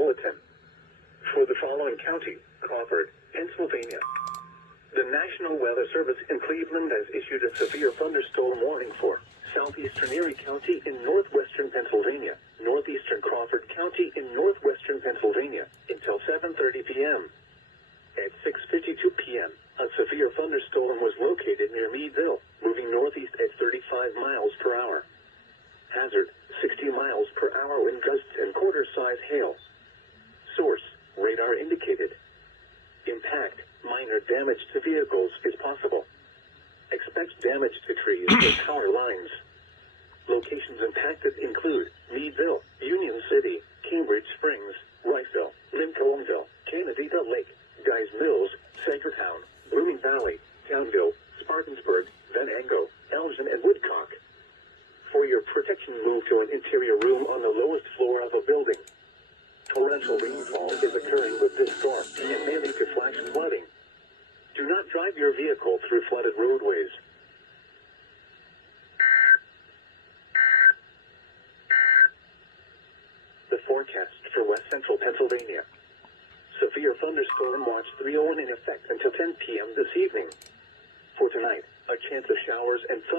bulletin. For the following county, Crawford, Pennsylvania. The National Weather Service in Cleveland has issued a severe thunderstorm warning for southeastern Erie County in northwestern Pennsylvania, northeastern Crawford County in northwestern Pennsylvania, until 7:30 p.m. At 6:52 p.m., a severe thunderstorm was located near Meadville, moving northeast at 35 miles per hour. Hazard, 60 miles per hour wind gusts and quarter-size hail. Source, radar indicated. Impact, minor damage to vehicles is possible. Expect damage to trees and power lines. Locations impacted include Meadville, Union City, Cambridge Springs, Riceville, Lincolnville, Canandaigua Lake, Guys Mills, Sagertown, Blooming Valley, Townville, Spartansburg, Venango, Elgin, and Woodcock. For your protection, move to an interior room on the lowest floor of a building. Torrential rainfall is occurring with this storm and may lead to flash flooding. Do not drive your vehicle through flooded roadways. The forecast for west central Pennsylvania. Severe thunderstorm watch 301 in effect until 10 p.m. this evening. For tonight, a chance of showers and thunder.